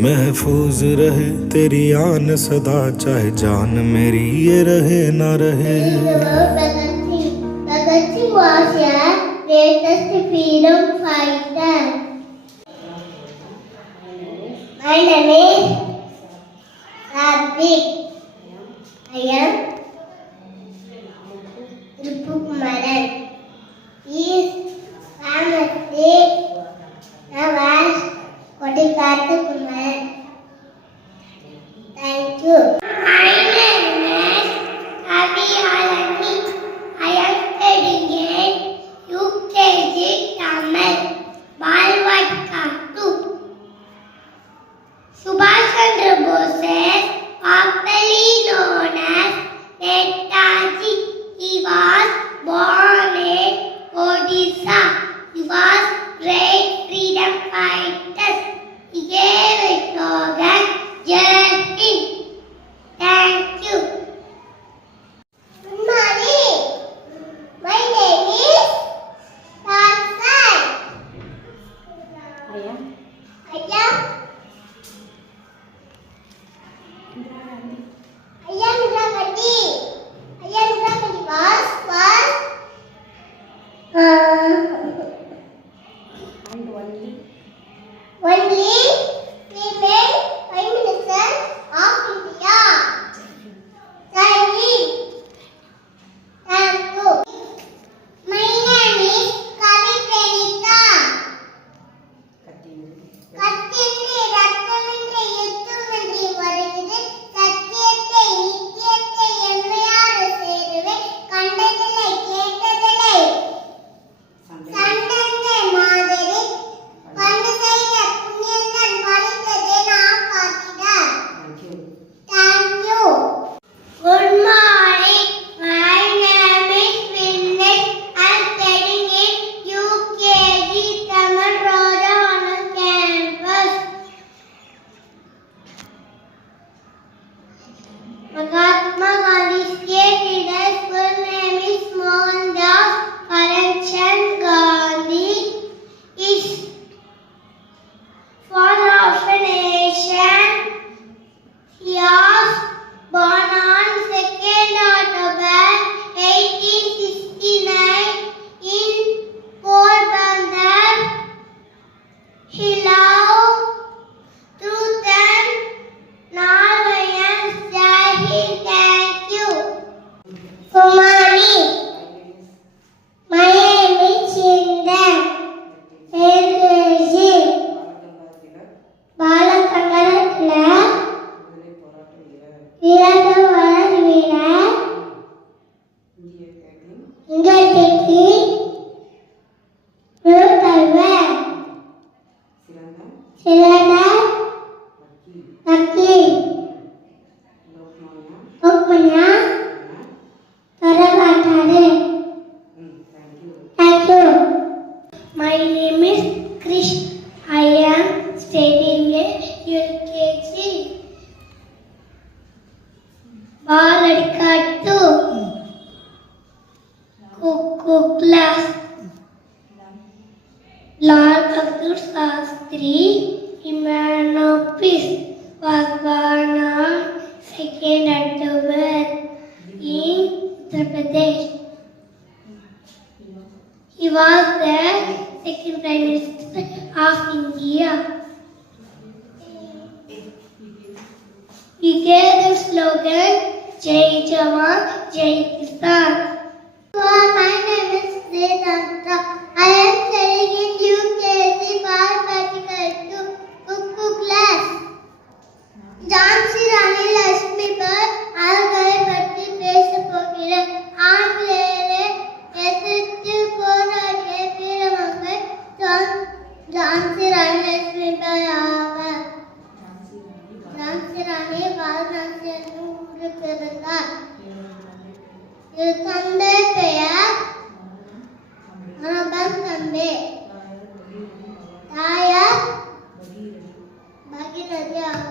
महफूज रहे तेरी आन सदा, चाहे जान मेरी ये रहे ना रहे। Bhagat Singh was a greatest freedom fighter. My name is Radik. I am Rupukumaran. His family was Kodikathu Kumaran. Thank you. My name is Abi Alani. I am studying UKG Tamil. Balvatka 2. Subhash Chandra Bose, popularly known as Netaji. He was born in Odisha. He was great freedom fighter. He gave a slogan, Jai Hind. Thank you. Good morning. My name is Tarsan. I am Ragati. Was only female Prime Minister of India. Thank you. My name is Kavi Pranita. கத்தின்றி ரத்தமின்றி யுத்தமின்றி வருகிறது, சத்தியத்தை நித்தியத்தை எம்மையாறு சேருவே, கண்டதில்லை கேட்டதில்லை சண்டத்தை மாதிரி கண்டு செய்த புண்ணியங்கள் பலித்ததை நாம் பார்த்திட. Thank you. Good morning. My name is Vinay. I am studying in UKG Tamil Roja Honors Campus. Mahatma Gandhi's leader's full name is Mohandas Karamchand Gandhi. Is father of a nation. He was born on 2nd October 1869 in Porbandar. He loved truth and non-violence. Jai Hind. Thank you. Kumari. My name is Chinda. Balakangala வீரர் வீரர் இங்கே தேக்கி விழுத்தல்வர் சிறந்த வக்கீல் Lokmanya தரகாட்டாரு. Thank you. My name is Krish. I am studying UKG Balvatka 2. Coco class. Lal Bahadur Shastri, man of peace, was born on 2nd October in Uttar Pradesh. He was the second Prime Minister of India. He gave the slogan, Jai Jawan, Jai Kisan. My name is Vedanta. I am studying in UKG Balvatka 2. Coco class. Jhansi Rani Lakshmibai அவர்களை பற்றி பேசப் போகிறேன். ஆங்கிலேயரை எதிர்த்து போராடிய வீரமகள் ஜான்சி ராணி லட்சுமிபாய் ஆவார். ஜான்சி ராணி வாரணாசி என்னும் ஊரில் பிறந்தார். இவர் தந்தை பெயர் மனோபன் தம்பே, தாயார் பகீரதி ஆவார்.